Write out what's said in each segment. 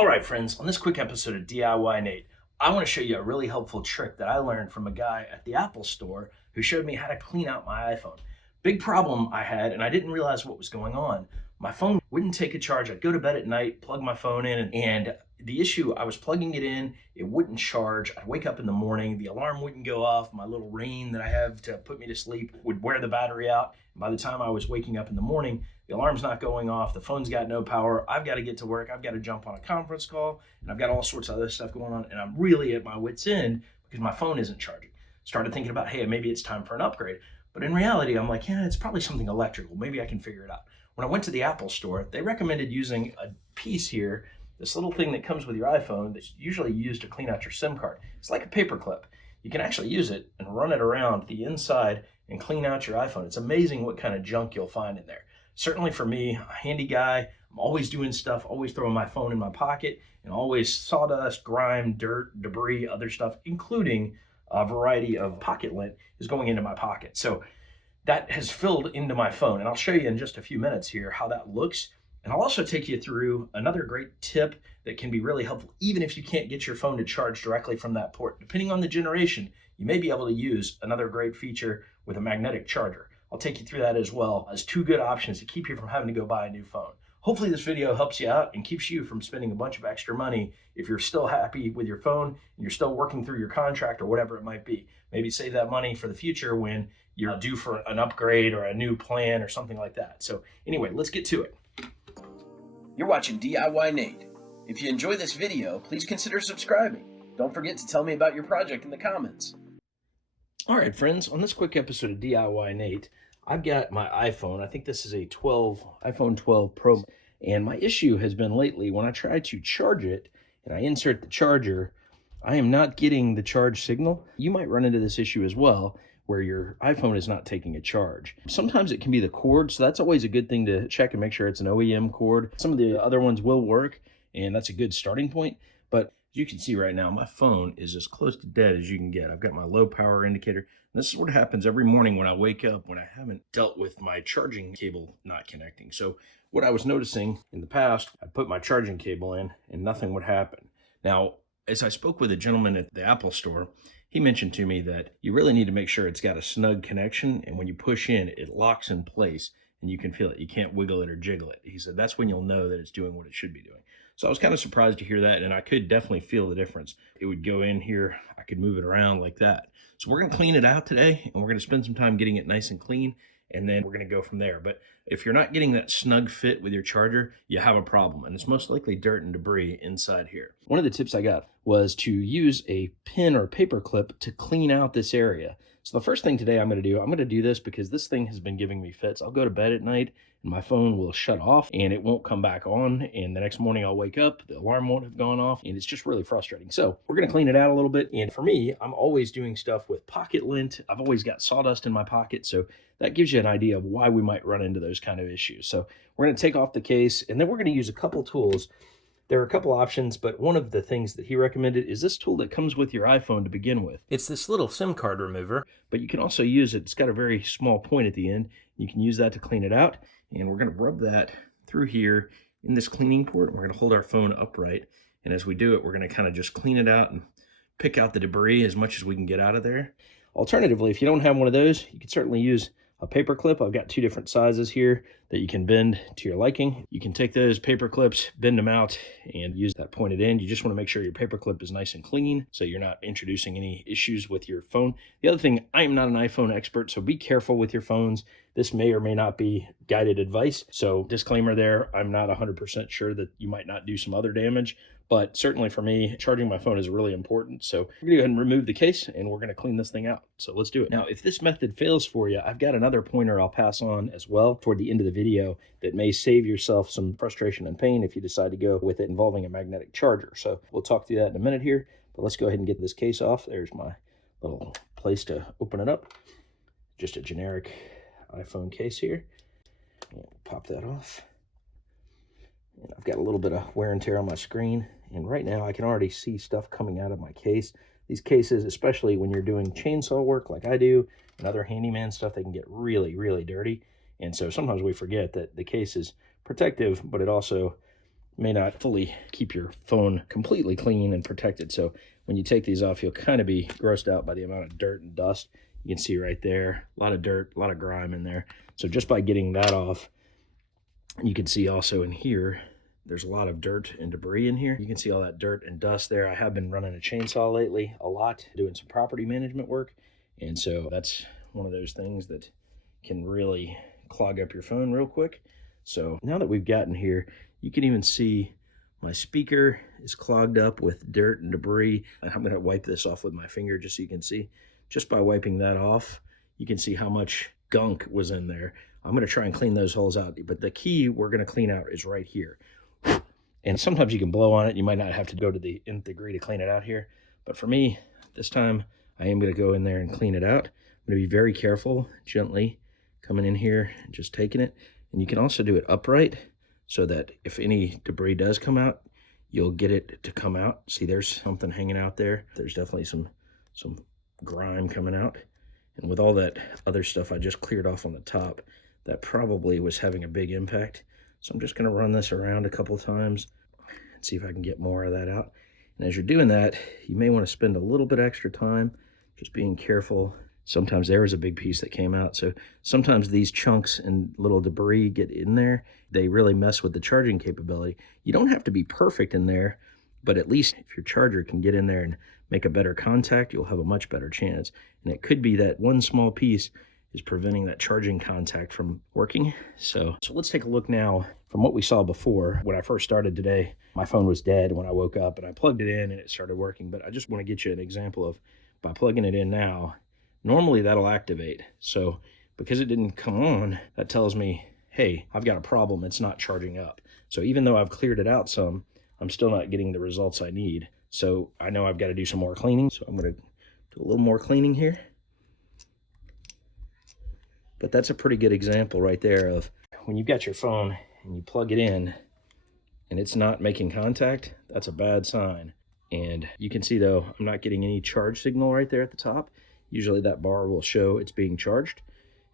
All right, friends, on this quick episode of DIYNate, I want to show you a really helpful trick that I learned from a guy at the Apple store who showed me how to clean out my iPhone. Big problem I had, and I didn't realize what was going on. My phone wouldn't take a charge. I'd go to bed at night, plug my phone in, and the issue, I was plugging it in, it wouldn't charge. I'd wake up in the morning, the alarm wouldn't go off, my little rain that I have to put me to sleep would wear the battery out. And by the time I was waking up in the morning, the alarm's not going off, the phone's got no power, I've got to get to work, I've got to jump on a conference call, and I've got all sorts of other stuff going on, and I'm really at my wit's end because my phone isn't charging. Started thinking about, hey, maybe it's time for an upgrade. But in reality, I'm like, yeah, it's probably something electrical. Maybe I can figure it out. When I went to the Apple store, they recommended using a piece here, this little thing that comes with your iPhone that's usually used to clean out your SIM card. It's like a paper clip. You can actually use it and run it around the inside and clean out your iPhone. It's amazing what kind of junk you'll find in there. Certainly for me, a handy guy, I'm always doing stuff, always throwing my phone in my pocket, and always sawdust, grime, dirt, debris, other stuff, including a variety of pocket lint is going into my pocket. So that has filled into my phone, and I'll show you in just a few minutes here how that looks. And I'll also take you through another great tip that can be really helpful, even if you can't get your phone to charge directly from that port. Depending on the generation, you may be able to use another great feature with a magnetic charger. I'll take you through that as well as two good options to keep you from having to go buy a new phone. Hopefully this video helps you out and keeps you from spending a bunch of extra money if you're still happy with your phone and you're still working through your contract or whatever it might be. Maybe save that money for the future when you're due for an upgrade or a new plan or something like that. So anyway, let's get to it. You're watching DIYNate. If you enjoy this video, please consider subscribing. Don't forget to tell me about your project in the comments. All right, friends, on this quick episode of DIYNate, I've got my iPhone. I think this is a iPhone 12 Pro. And my issue has been lately when I try to charge it and I insert the charger, I am not getting the charge signal. You might run into this issue as well, where your iPhone is not taking a charge. Sometimes it can be the cord, so that's always a good thing to check and make sure it's an OEM cord. Some of the other ones will work, and that's a good starting point. But as you can see right now, my phone is as close to dead as you can get. I've got my low power indicator. This is what happens every morning when I wake up when I haven't dealt with my charging cable not connecting. So what I was noticing in the past, I'd put my charging cable in and nothing would happen. Now, as I spoke with a gentleman at the Apple store, he mentioned to me that you really need to make sure it's got a snug connection, and when you push in, it locks in place and you can feel it. You can't wiggle it or jiggle it. He said that's when you'll know that it's doing what it should be doing. So I was kind of surprised to hear that, and I could definitely feel the difference. It would go in here, I could move it around like that. So we're gonna clean it out today, and we're gonna spend some time getting it nice and clean, and then we're gonna go from there. But if you're not getting that snug fit with your charger, you have a problem, and it's most likely dirt and debris inside here. One of the tips I got was to use a pin or paper clip to clean out this area. So the first thing today I'm gonna do this because this thing has been giving me fits. I'll go to bed at night and my phone will shut off and it won't come back on, and the next morning I'll wake up, the alarm won't have gone off, and it's just really frustrating. So we're gonna clean it out a little bit, and for me, I'm always doing stuff with pocket lint. I've always got sawdust in my pocket, so that gives you an idea of why we might run into those kind of issues. So we're gonna take off the case, and then we're gonna use a couple tools. There are a couple options, but one of the things that he recommended is this tool that comes with your iPhone to begin with. It's this little SIM card remover, but you can also use it. It's got a very small point at the end. You can use that to clean it out, and we're gonna rub that through here in this cleaning port. We're gonna hold our phone upright, and as we do it, we're gonna kind of just clean it out and pick out the debris as much as we can get out of there. Alternatively, if you don't have one of those, you can certainly use a paper clip. I've got two different sizes here that you can bend to your liking. You can take those paper clips, bend them out, and use that pointed end. You just want to make sure your paper clip is nice and clean so you're not introducing any issues with your phone. The other thing, I am not an iPhone expert, so be careful with your phones. This may or may not be guided advice. So disclaimer there, I'm not 100% sure that you might not do some other damage. But certainly for me, charging my phone is really important. So we're gonna go ahead and remove the case and we're gonna clean this thing out. So let's do it. Now, if this method fails for you, I've got another pointer I'll pass on as well toward the end of the video that may save yourself some frustration and pain if you decide to go with it involving a magnetic charger. So we'll talk through that in a minute here, but let's go ahead and get this case off. There's my little place to open it up. Just a generic iPhone case here. And pop that off. And I've got a little bit of wear and tear on my screen, and right now I can already see stuff coming out of my case. These cases, especially when you're doing chainsaw work like I do and other handyman stuff, they can get really, really dirty. And so sometimes we forget that the case is protective, but it also may not fully keep your phone completely clean and protected. So when you take these off, you'll kind of be grossed out by the amount of dirt and dust. You can see right there, a lot of dirt, a lot of grime in there. So just by getting that off, you can see also in here, there's a lot of dirt and debris in here. You can see all that dirt and dust there. I have been running a chainsaw lately a lot, doing some property management work. And so that's one of those things that can really clog up your phone real quick. So now that we've gotten here, you can even see my speaker is clogged up with dirt and debris. And I'm going to wipe this off with my finger just so you can see. Just by wiping that off, you can see how much gunk was in there. I'm going to try and clean those holes out. But the key we're going to clean out is right here. And sometimes you can blow on it. You might not have to go to the nth degree to clean it out here. But for me, this time, I am going to go in there and clean it out. I'm going to be very careful, gently coming in here and just taking it. And you can also do it upright so that if any debris does come out, you'll get it to come out. See, there's something hanging out there. There's definitely some grime coming out. And with all that other stuff I just cleared off on the top, that probably was having a big impact. So I'm just going to run this around a couple times and see if I can get more of that out. And as you're doing that, you may want to spend a little bit extra time just being careful. Sometimes there was a big piece that came out. So sometimes these chunks and little debris get in there. They really mess with the charging capability. You don't have to be perfect in there, but at least if your charger can get in there and make a better contact, you'll have a much better chance. And it could be that one small piece is preventing that charging contact from working. So let's take a look now from what we saw before. When I first started today, my phone was dead when I woke up and I plugged it in and it started working. But I just want to get you an example of by plugging it in now, normally that'll activate. So because it didn't come on, that tells me, hey, I've got a problem. It's not charging up. So even though I've cleared it out some, I'm still not getting the results I need. So I know I've got to do some more cleaning. So I'm going to do a little more cleaning here. But that's a pretty good example right there of when you've got your phone and you plug it in and it's not making contact, that's a bad sign. And you can see though, I'm not getting any charge signal right there at the top. Usually that bar will show it's being charged.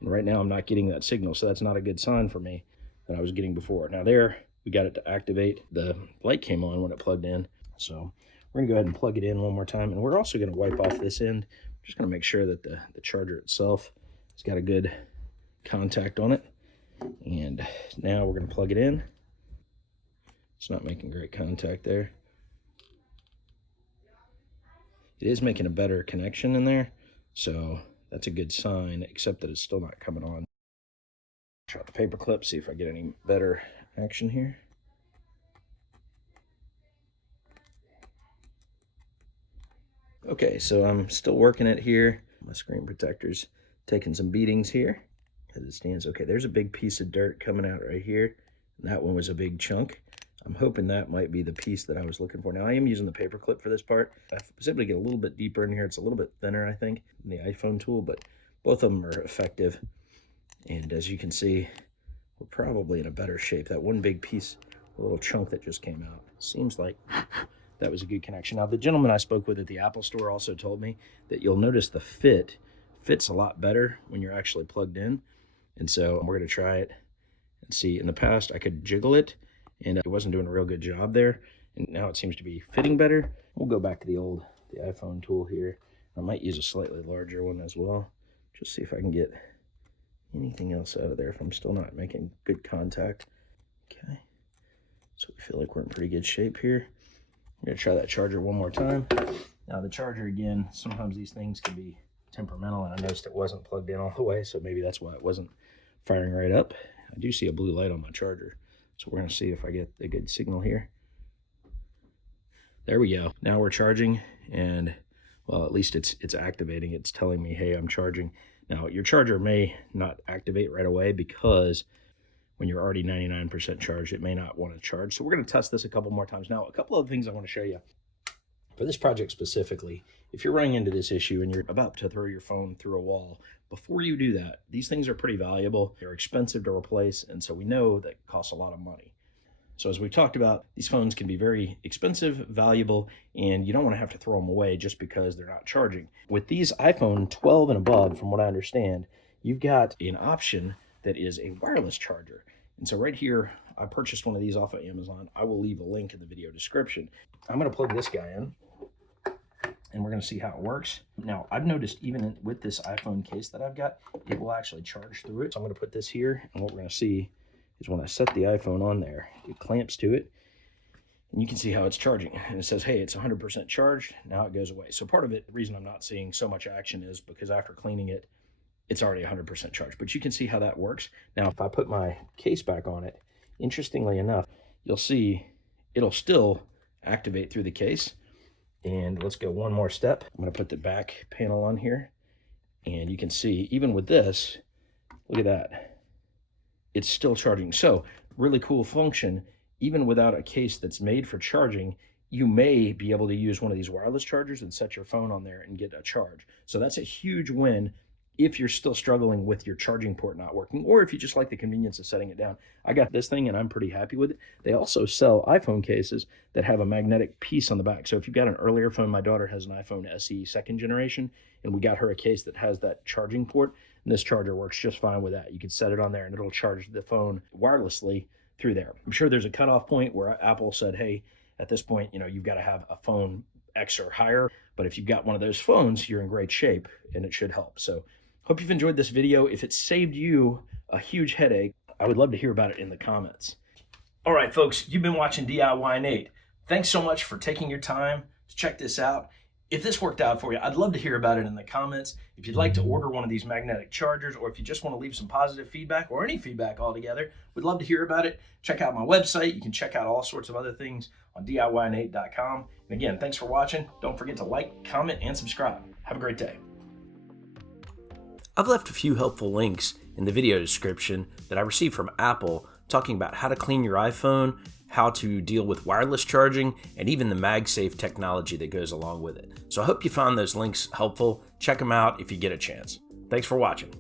And right now I'm not getting that signal. So that's not a good sign for me that I was getting before. Now there, we got it to activate. The light came on when it plugged in. So we're gonna go ahead and plug it in one more time. And we're also gonna wipe off this end. Just gonna make sure that the charger itself has got a good contact on it. And now we're going to plug it in. It's not making great contact there. It is making a better connection in there, so that's a good sign, except that it's still not coming on. Try the paper clip, see if I get any better action here. Okay, so I'm still working it here. My screen protector's taking some beatings here as it stands. Okay, there's a big piece of dirt coming out right here. And that one was a big chunk. I'm hoping that might be the piece that I was looking for. Now I am using the paper clip for this part. I was able to get a little bit deeper in here. It's a little bit thinner, I think, than the iPhone tool, but both of them are effective. And as you can see, we're probably in a better shape. That one big piece, a little chunk that just came out, seems like that was a good connection. Now the gentleman I spoke with at the Apple store also told me that you'll notice the fits a lot better when you're actually plugged in. And so we're going to try it and see. In the past, I could jiggle it and it wasn't doing a real good job there. And now it seems to be fitting better. We'll go back to the iPhone tool here. I might use a slightly larger one as well. Just see if I can get anything else out of there if I'm still not making good contact. Okay. So we feel like we're in pretty good shape here. I'm going to try that charger one more time. Now the charger, again, sometimes these things can be temperamental, and I noticed it wasn't plugged in all the way, so maybe that's why it wasn't firing right up. I do see a blue light on my charger, so we're going to see if I get a good signal here. There we go. Now we're charging, and well, at least it's activating. It's telling me, hey, I'm charging. Now your charger may not activate right away because when you're already 99% charged, it may not want to charge. So we're going to test this a couple more times. Now, a couple of things I want to show you. For this project specifically, if you're running into this issue and you're about to throw your phone through a wall, before you do that, these things are pretty valuable. They're expensive to replace, and so we know that it costs a lot of money. So as we talked about, these phones can be very expensive, valuable, and you don't want to have to throw them away just because they're not charging. With these iPhone 12 and above, from what I understand, you've got an option that is a wireless charger. And so right here I purchased one of these off of Amazon. I will leave a link in the video description. I'm going to plug this guy in, and we're going to see how it works. Now, I've noticed even with this iPhone case that I've got, it will actually charge through it. So I'm going to put this here, and what we're going to see is when I set the iPhone on there, it clamps to it, and you can see how it's charging. And it says, hey, it's 100% charged. Now it goes away. So part of it, the reason I'm not seeing so much action is because after cleaning it, it's already 100% charged. But you can see how that works. Now, if I put my case back on it, interestingly enough, you'll see it'll still activate through the case. And let's go one more step. I'm going to put the back panel on here, and you can see even with this, look at that, it's still charging. So really cool function. Even without a case that's made for charging, you may be able to use one of these wireless chargers and set your phone on there and get a charge. So that's a huge win if you're still struggling with your charging port not working, or if you just like the convenience of setting it down. I got this thing and I'm pretty happy with it. They also sell iPhone cases that have a magnetic piece on the back. So if you've got an earlier phone, my daughter has an iPhone SE 2nd generation, and we got her a case that has that charging port, and this charger works just fine with that. You can set it on there and it'll charge the phone wirelessly through there. I'm sure there's a cutoff point where Apple said, hey, at this point, you've got to have a phone X or higher, but if you've got one of those phones, you're in great shape and it should help. So hope you've enjoyed this video. If it saved you a huge headache, I would love to hear about it in the comments. All right, folks, you've been watching DIYNate. Thanks so much for taking your time to check this out. If this worked out for you, I'd love to hear about it in the comments. If you'd like to order one of these magnetic chargers, or if you just want to leave some positive feedback or any feedback altogether, we'd love to hear about it. Check out my website. You can check out all sorts of other things on DIYNate.com. And again, thanks for watching. Don't forget to like, comment, and subscribe. Have a great day. I've left a few helpful links in the video description that I received from Apple talking about how to clean your iPhone, how to deal with wireless charging, and even the MagSafe technology that goes along with it. So I hope you found those links helpful. Check them out if you get a chance. Thanks for watching.